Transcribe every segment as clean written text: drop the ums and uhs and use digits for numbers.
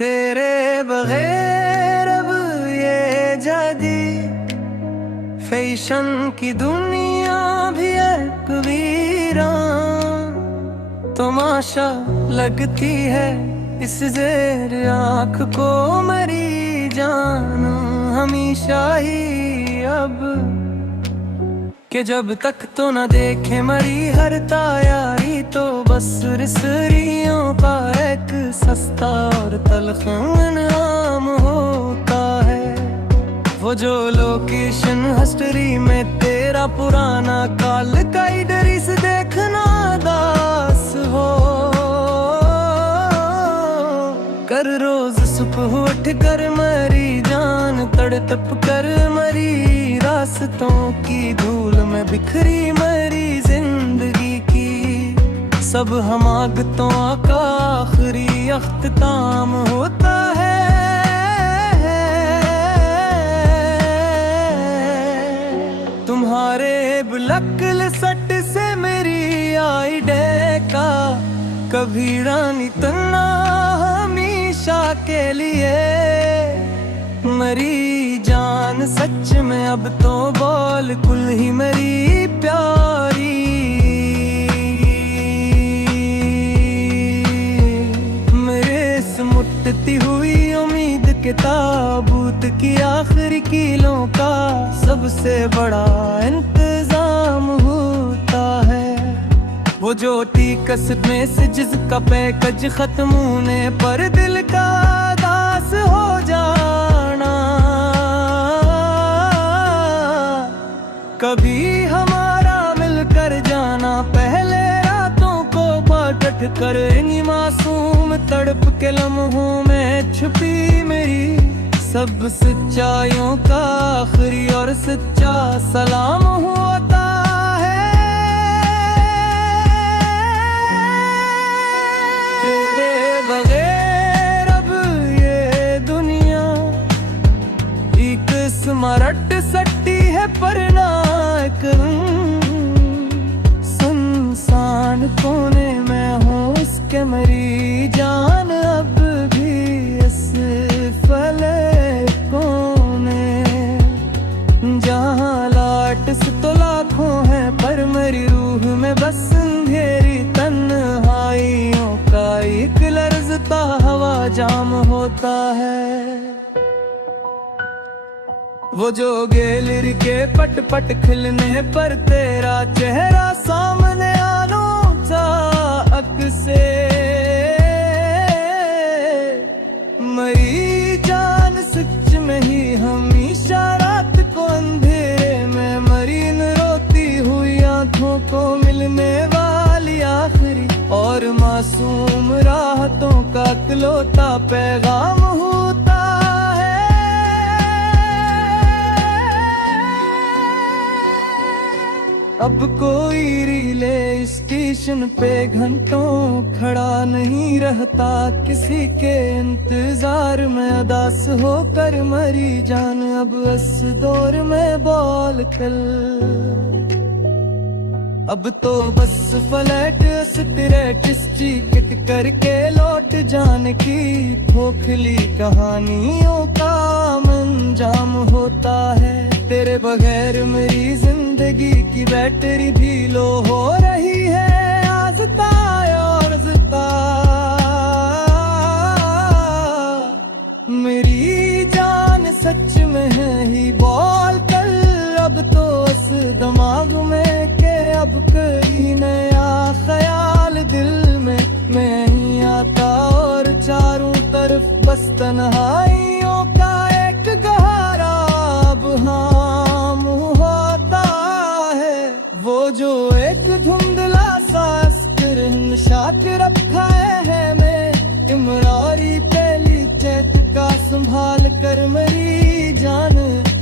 तेरे बगैर अब ये जदी फैशन की दुनिया भी एक वीरान तमाशा लगती है इस ज़ेर आँख को मरी जान हमेशा ही अब कि जब तक तो न देखे मरी हर तायारी तो बस रिसरियों का एक सस्ता और तल्ख इनाम होता है। वो जो लोकेशन हिस्ट्री में तेरा पुराना काल का इडरिस देखना दास हो कर रोज सुबह उठ कर मरी जान तड़तप कर मरी रास्तों की धूल में बिखरी मरी जिंदगी की सब हमागतों का आखिरी अख्ताम होता है। तुम्हारे बुलकल सट से मेरी आई डेका कभी रानी तन्ना हमेशा के लिए मरी जान सच में अब तो बोल कुल ही मेरी प्यारी मेरे मुट्ठी हुई उम्मीद के ताबूत की आखिरी कीलों का सबसे बड़ा इंतजाम होता है। वो जो टीकस में से जिसका पैकेज खत्म होने पर दिल का दास हो जाना कभी हमारा मिलकर जाना पहले रातों को बाँट कर इन मासूम तड़प के लम्हों में छुपी मेरी सब सच्चाइयों का आखिरी और सच्चा सलाम होता है। तेरे बगैर अब ये दुनिया एक स्मारट सट्टी है पर ना एक सुनसान कोने में हो उसके मरी जान अब भी इस फले कोने जहाँ लाट तो लाखों है पर मेरी रूह में बस अंधेरी तन्हाइयों का एक लर्जता हवा जाम होता है। वो जो गैलरी के पट पट खिलने पर तेरा चेहरा सामने आनो चाक से मरी जान सच में ही हमेशा रात को अंधेरे में मरीन रोती हुई आंखों को मिलने वाली आखिरी और मासूम राहतों का इकलौता पैगाम होता है। अब कोई रिले स्टेशन पे घंटों खड़ा नहीं रहता किसी के इंतजार में अदास होकर मरी जान अब इस दौर में बोल कल अब तो बस फ्लैट स्ट्रेट टिकट करके लौट जाने की खोखली कहानियों का अंजाम होता है। तेरे बगैर मेरी जिंदगी की बैटरी भी लो हो रही है आज़ता और ज़ता मेरी जान सच में है ही बोल कल अब तो इस दिमाग में के अब कोई नया ख्याल दिल में नहीं आता और चारों तरफ बस तन्हाइयों का एक गहरा अब हाम होता है। वो जो एक धुंधला सा स्क्रीन शॉट रखा है मैं इमरारी पहली चैत का संभाल कर मेरी जान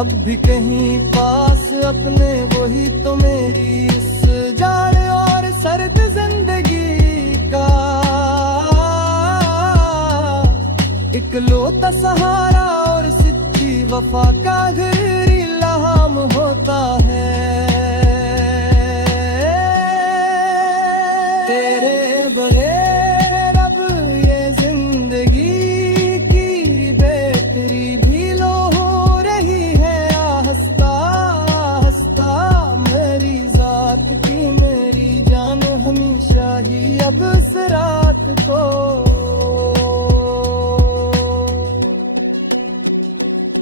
अब भी कहीं पास अपने वही तो मेरी इस जान और सर्द जिंदगी का इकलौता सहारा और सच्ची वफा का घर इल्हाम होता है। तेरे बगैर अब ये जिंदगी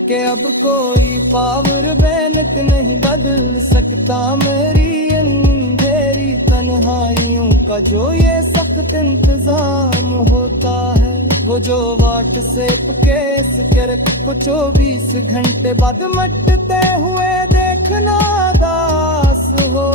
कि अब कोई पावर बैंक नहीं बदल सकता मेरी अंधेरी तन्हाइयों का जो ये सख्त इंतजाम होता है। वो जो व्हाट्सएप के स्क्रैप को 24 घंटे बाद मटते हुए देखना दास हो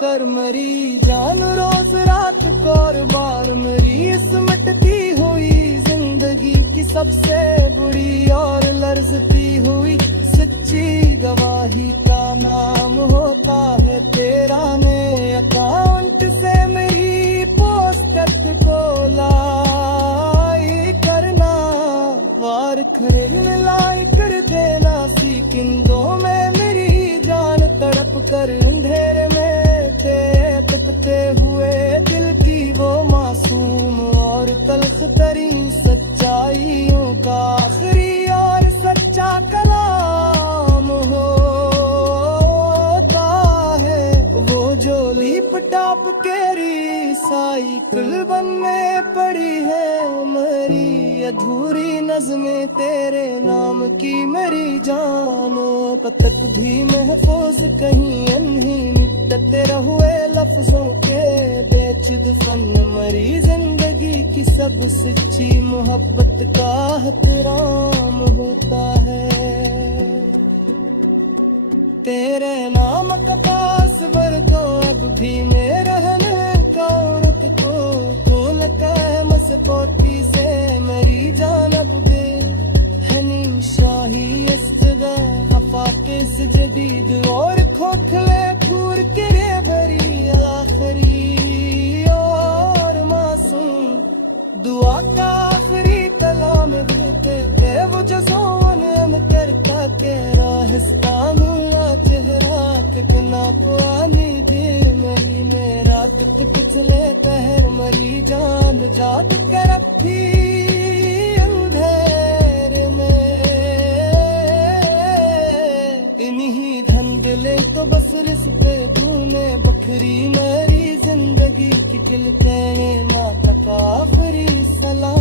कर मरी जान रोज रात को और बार मेरी सिमटती हुई जिंदगी की सबसे बुरी और लर्जती हुई सच्ची गवाही का नाम होता है तेरा ने अकाउंट से मेरी पोस्ट को लाइक करना वार खरीदने लाइक कर देना सीकिन दो में मेरी जान तड़प कर अंधेरे में तपते हुए दिल की वो मासूम और तल्ख तरीन सच्चाइयों का आखिरी और सच्चा कलाम होता है। वो जो लीप टाप के रिसाइकिल बनने पड़ी है मरी अधूरी नज़में तेरे नाम की मेरी जान तक भी महफूज कहीं नहीं मिटते रहुए लफ्जों के बेचुद फन मरी जिंदगी की सब सच्ची मोहब्बत का एहतराम होता है। तेरे नाम का पासवर्ड दो अब भी में रहने का औरत को खोल का है मसकोटी से मेरी जान अब बे हनी शाही इस्तदा हफाके से जदीद और खोखले फूर के रे भरी आखिरी और मासूम दुआ का आखिरी तला में देते वो जज़ोन हम करता के राहिस्तानुला चेहरा कितना पुरानी दिल मरी मेरा तुक पिछले कहर मरी जान जात कर रखी अंधेरे में इन्हीं धंधले तो बस रिश्ते ढूंढने बखरी मेरी जिंदगी की किलते ना तकाफरी सलाम।